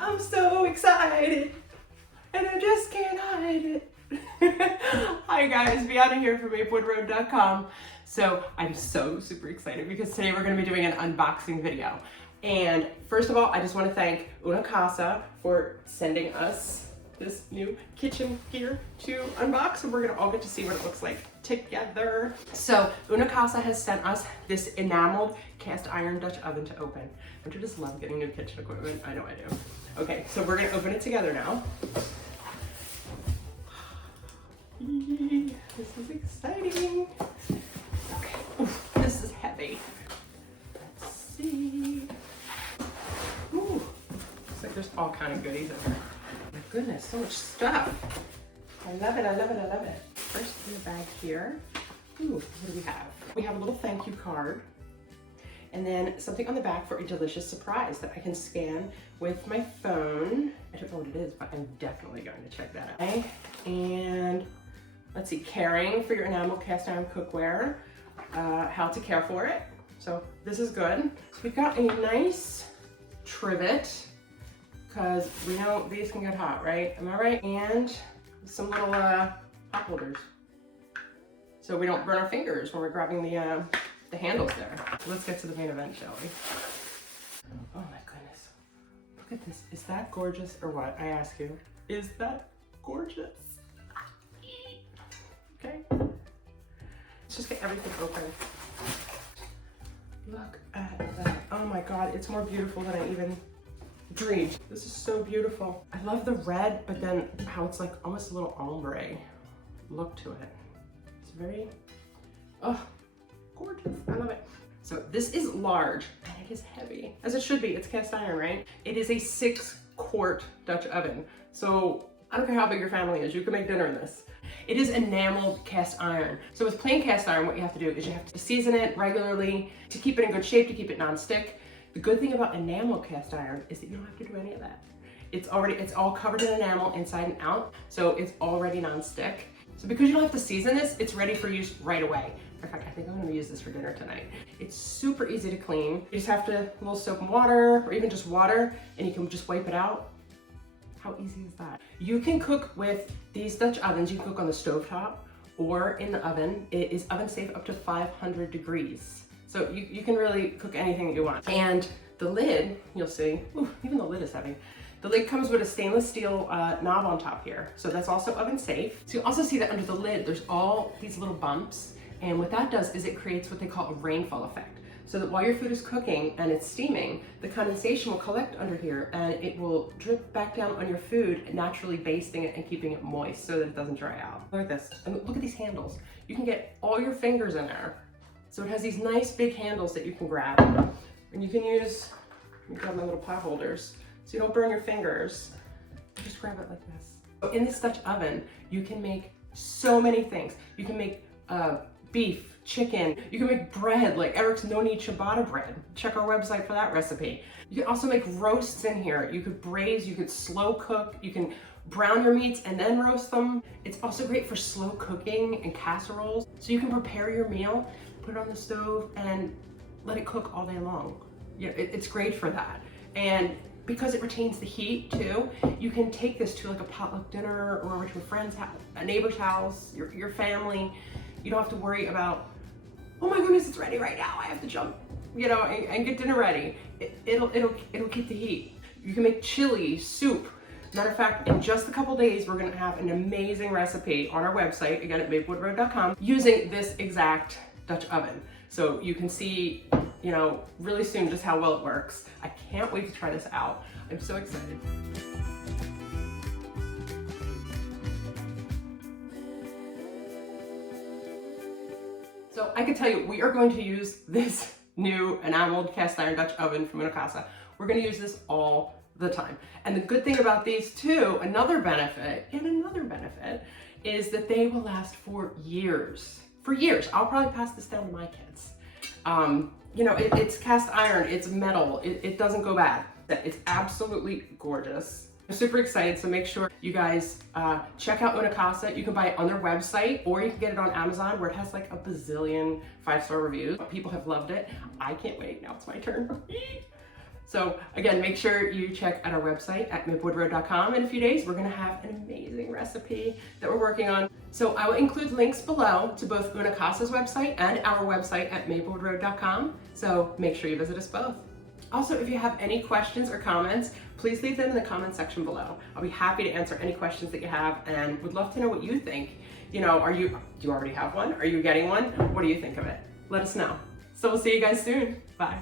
I'm so excited and I just can't hide it. Hi guys, Bianna here from MaplewoodRoad.com. So I'm so super excited because today we're going to be doing an unboxing video. And first of all, I just want to thank Uno Casa for sending us this new kitchen gear to unbox, and we're going to all get to see what it looks like together. So Uno Casa has sent us this enameled cast iron Dutch oven to open. Don't you just love getting new kitchen equipment? I know I do. Okay, so we're going to open it together now. This is exciting. Okay, oof, this is heavy. Let's see. Ooh, looks like there's all kind of goodies in there. My goodness, so much stuff. I love it, I love it, I love it. First in the bag here. Ooh, what do we have? We have a little thank you card. And then something on the back for a delicious surprise that I can scan with my phone. I don't know what it is, but I'm definitely going to check that out. And let's see, caring for your enamel cast iron cookware, how to care for it. So this is good. So we've got a nice trivet, because we know these can get hot, right? Am I right? And some little pop holders, so we don't burn our fingers when we're grabbing the handles there. Let's get to the main event, shall we? Oh my goodness. Look at this. Is that gorgeous or what? I ask you. Is that gorgeous? Okay. Let's just get everything open. Look at that. Oh my God, it's more beautiful than I even dreamed. This is so beautiful. I love the red, but then how it's like almost a little ombre look to it. It's very, oh, gorgeous. I love it. So this is large and it is heavy, as it should be. It's cast iron, right? It is a 6-quart Dutch oven. So I don't care how big your family is, you can make dinner in this. It is enameled cast iron. So with plain cast iron, what you have to do is you have to season it regularly to keep it in good shape, to keep it non-stick. The good thing about enamel cast iron is that you don't have to do any of that. It's all covered in enamel inside and out, so it's already non-stick. So because you don't have to season this, it's ready for use right away. In fact, I think I'm gonna use this for dinner tonight. It's super easy to clean. You just have to, a little soap and water, or even just water, and you can just wipe it out. How easy is that? You can cook with these Dutch ovens. You can cook on the stovetop or in the oven. It is oven safe up to 500 degrees. So you can really cook anything that you want. And the lid, you'll see, ooh, even the lid is heavy. The lid comes with a stainless steel knob on top here. So that's also oven safe. So you also see that under the lid, there's all these little bumps. And what that does is it creates what they call a rainfall effect. So that while your food is cooking and it's steaming, the condensation will collect under here and it will drip back down on your food, naturally basting it and keeping it moist so that it doesn't dry out. Look at this, and look at these handles. You can get all your fingers in there. So it has these nice big handles that you can grab. And you can use, let me grab my little pot holders, so you don't burn your fingers. Just grab it like this. So in this Dutch oven, you can make so many things. You can make beef, chicken, you can make bread, like Erich's no-knead ciabatta bread. Check our website for that recipe. You can also make roasts in here. You could braise, you could slow cook, you can brown your meats and then roast them. It's also great for slow cooking and casseroles. So you can prepare your meal, put it on the stove, and let it cook all day long. Yeah, it's great for that. And because it retains the heat too, you can take this to like a potluck dinner or over to a friend's house, a neighbor's house, your family. You don't have to worry about, oh my goodness, it's ready right now. I have to jump, you know, and get dinner ready. It'll keep the heat. You can make chili, soup. Matter of fact, in just a couple days, we're gonna have an amazing recipe on our website, again at MaplewoodRoad.com, using this exact Dutch oven. So you can see, you know, really soon just how well it works. I can't wait to try this out. I'm so excited. So I can tell you, we are going to use this new enameled cast iron Dutch oven from Uno Casa. We're going to use this all the time. And the good thing about these too, another benefit, is that they will last for years. For years. I'll probably pass this down to my kids. You know, it's cast iron, it's metal, it doesn't go bad. It's absolutely gorgeous. I'm super excited, so make sure you guys check out Uno Casa. You can buy it on their website, or you can get it on Amazon, where it has like a bazillion 5-star reviews. People have loved it. I can't wait. Now it's my turn. So again, make sure you check out our website at maplewoodroad.com. In a few days, we're gonna have an amazing recipe that we're working on. So I will include links below to both Uno Casa's website and our website at maplewoodroad.com. So make sure you visit us both. Also, if you have any questions or comments, please leave them in the comment section below. I'll be happy to answer any questions that you have and would love to know what you think. You know, do you already have one? Are you getting one? What do you think of it? Let us know. So we'll see you guys soon. Bye.